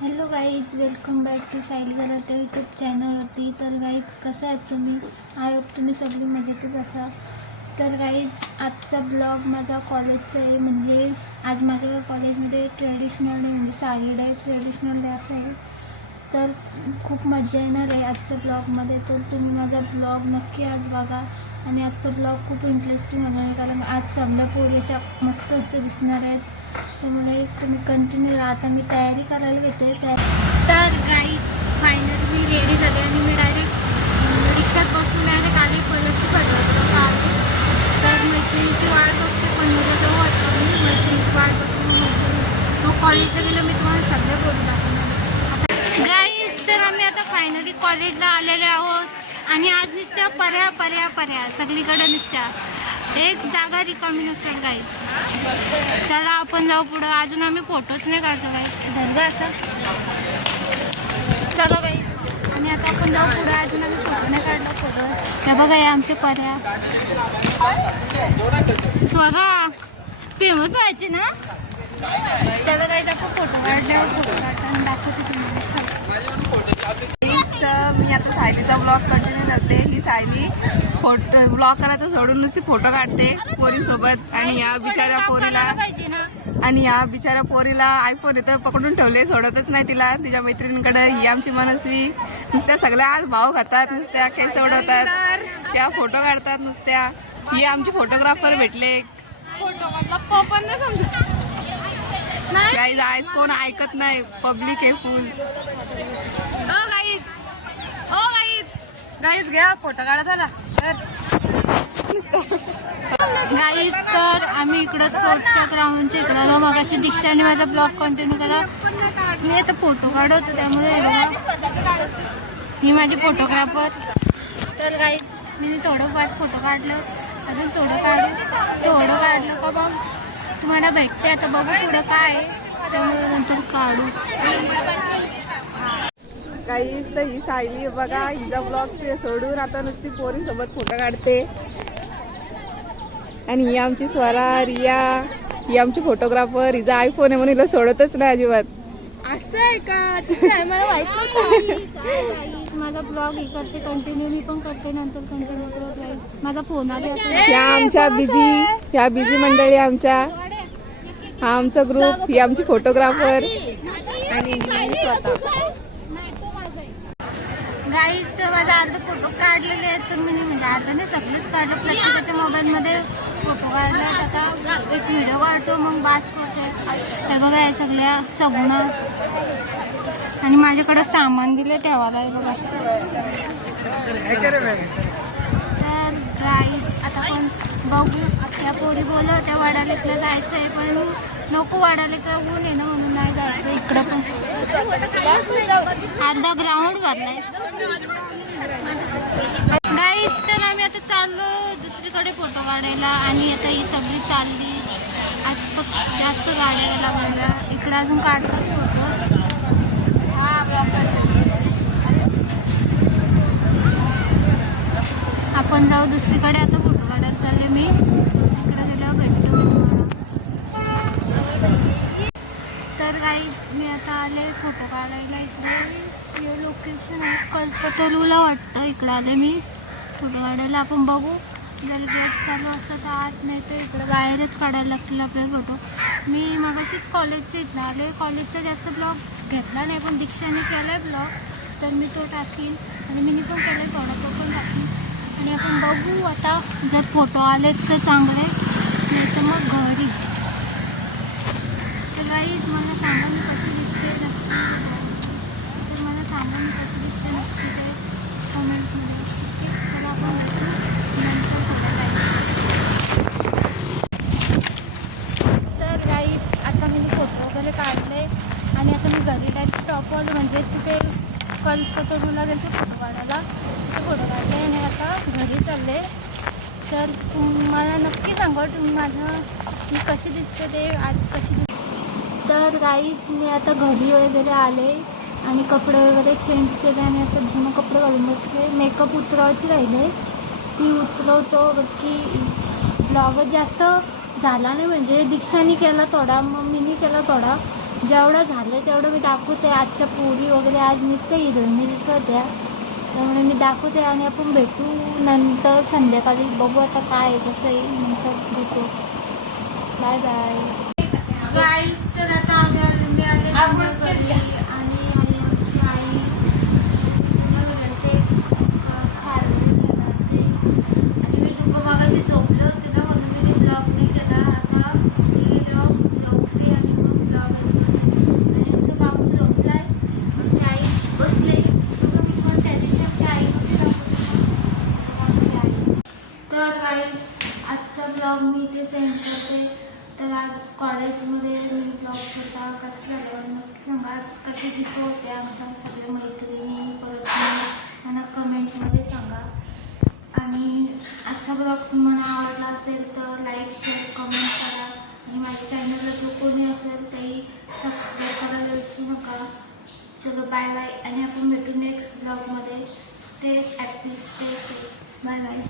Hello guys welcome back to Sail Garate YouTube चॅनलवरती तर guys कसं आहे तुम्ही? आय होप तुम्ही सगळी मजेतच असा तर गाईज आजचा ब्लॉग माझा कॉलेजचा आहे. म्हणजे आज माझ्या कॉलेजमध्ये ट्रेडिशनल डे म्हणजे साडी डे ट्रेडिशनल डे आहे. तर खूप मजा येणार आहे आजच्या ब्लॉगमध्ये तर तुम्ही माझा ब्लॉग नक्की आज बघा. आणि आजचा ब्लॉग खूप इंटरेस्टिंग होणार आहे. कारण आज सगळ्या पोरी अशा मस्त मस्त दिसणार आहेत. त्यामुळे तुम्ही कंटिन्यू राहा. आता मी तयारी करायला घेते. त्या तर गाईज फायनल मी रेडी झाले आणि मी डायरेक्ट रिक्षात बसून डायरेक्ट आले. पलसची पडलं तर मैत्रिणीची वाट बघते पण उद्या जाऊ वाटतं मी मैत्रिणीची वाट बघते मग कॉलेजला गेलो मी तुम्हाला सगळं बोलू दाखवणार गाईज तर आम्ही आता फायनली कॉलेजला आलेले आहोत. आणि आज नुसत्या पर्या पर्या पर्या. सगळीकडे नुसत्या. एक जागा रिकामी नसेल गाईच चला आपण जाऊ पुढं. अजून आम्ही फोटोच नाही काढतो गाई धरगा असं. चला बाई आणि आता आपण जाऊ पुढं. अजून आम्ही फोटो नाही काढलो फोटो त्या बघा या आमचे पर्या स्वरा फेमस व्हायचे ना? चला गाईज आपण फोटो काढल्यावर फोटो काढताना दाखवते तुम्हाला. तर मी आता सायलीचा ब्लॉग कंटिन्यू करते ही सायली फोटो ब्लॉग करायचं सोडून नुसती फोटो काढते पोरीसोबत. आणि या बिचाऱ्या पोरीला आणि या बिचाऱ्या पोरीला आयफोन इथं पकडून ठेवले सोडतच नाही तिला तिच्या मैत्रिणीकडे. ही आमची मनस्वी. नुसत्या सगळ्या आज भाव खातात नुसत्या केस उडवतात त्या फोटो काढतात नुसत्या. ही आमची फोटोग्राफर भेटले. गाईज आयज कोण ऐकत नाही. पब्लिक आहे फुल गाईच घ्या फोटो काढा झाला गाईज तर आम्ही इकडं स्पोर्ट्सच्या ग्राउंडच्या इकडं मग मगाशी दीक्षाने माझा ब्लॉग कंटिन्यू केला. मी आता फोटो काढत त्यामुळे मी माझे फोटोग्राफर तर गाईज मी थोडं फार फोटो काढलं. अजून थोडं काढलं थोडं काढलं का बघ? तुम्हाला भेटते आता. बघू पुढं काय आहे. त्यामुळे नंतर काढू. काहीच तर ही सायली बघा हिचा ब्लॉग ते सोडून आता नुसती पोरी सोबत फोटो काढते. आणि ही आमची स्वरा रिया ही आमची फोटोग्राफर हिचा आयफोन आहे म्हणून हिला सोडतच नाही अजिबात. असं आहे का? मला माहीत माझा ब्लॉग हे करते कंटिन्यू मी पण करते नंतर कंटिन्यू करत राहील माझा फोन आला. ह्या आमच्या बिझी ह्या बिझी मंडळी आमच्या. हा आमचा ग्रुप ही आमची फोटोग्राफर आणि ही स्वतः गाईस माझा अर्धा फोटो काढलेले आहेत तर मी म्हणजे अर्धा नाही सगळेच काढलं. प्रत्येकाच्या मोबाईलमध्ये फोटो काढले आता एक व्हिडिओ काढतो मग बास करतो. हे बघा हे सगळ्या सगुण. आणि माझ्याकडे सामान दिले ठेवायला हे बघा. तर गाईज आता पण बघू. त्या पोरी बोल त्या वाडालेकला जायचं आहे पण नको वाडालेकला ऊन आहे ना म्हणून नाही जायचं इकडं पण. अर्धा ग्राउंड भरलाय गाईच तर आम्ही आता चाललो दुसरीकडे फोटो काढायला आणि आता ही सगळी चालली. आज फक्त जास्त गाड्या लागल्या. इकडे अजून काढतात फोटो हा आपण जाऊ दुसरीकडे. आता फोटो काढायला चालले मी. इकडे गेल्यावर भेटतो तर काही मी आता आले फोटो काढायला इकडे. हे लोकेशन आहे. कल्पतरूला वाटतं इकडं आले मी. फोटो काढायला आपण बघू. जर गेट चालू असतं तर आत नाही तर इकडं बाहेरच काढायला लागतील आपल्याला फोटो मी मगाशीच कॉलेजच्या इथं आले. कॉलेजचा जास्त ब्लॉग घेतला नाही पण दीक्षाने केला आहे ब्लॉग तर मी तो टाकीन. आणि मी पण केला आहे थोडा तो पण टाकीन. आणि आपण बघू आता. जर फोटो आले तर चांगले. नाही तर मग घरी. तर काही मला सांगा मी कशी दिसते. तर मला नक्की ते कमेंटमध्ये चला आपण नंतर थोड्या तर आता मी फोटो वगैरे काढले आणि आता मी घरी डायरेक्ट स्टॉप म्हणजे तिथे कल्पतरूला गेलते फोटो काढायला तिथे फोटो काढले आणि आता घरी चालले. तर तुम्हाला नक्की सांगा तुम्ही माझं मी कशी दिसते ते आज कशी दिसते? तर गाईच मी आता घरी वगैरे आले. आणि कपडे वगैरे चेंज केले आणि आता जुनं कपडे घालून बसले. मेकअप उतरवायची राहिले ती उतरवतो की ब्लॉगच जास्त झाला नाही म्हणजे दीक्षाने केला थोडा मम्मीनी केला थोडा. जेवढं झालं तेवढं मी दाखवते. आजच्या पोरी वगैरे आज नुसते हिरोईनी दिसत होत्या त्यामुळे मी दाखवते आणि आपण भेटू नंतर संध्याकाळी. बघू आता काय आहे कसं आहे. नंतर भेटू. बाय बाय तर आता आम्ही तर काही आजचा ब्लॉग मी इथे सेंड करते. तर आज कॉलेजमध्ये मी ब्लॉग होता कसं झालं नक्की सांगा आज कसे दिसत होते आमच्या सगळे मैत्रिणी परत त्यांना मला कमेंट्समध्ये सांगा. आणि आजचा ब्लॉग तुम्हाला आवडला असेल तर लाईक शेअर कमेंट करा. आणि माझ्या चॅनलला जो कोणी असेल तेही सबस्क्राईब करायला विसरू नका. चलो बाय बाय आणि आपण भेटू नेक्स्ट ब्लॉगमध्ये stay happy stay bye bye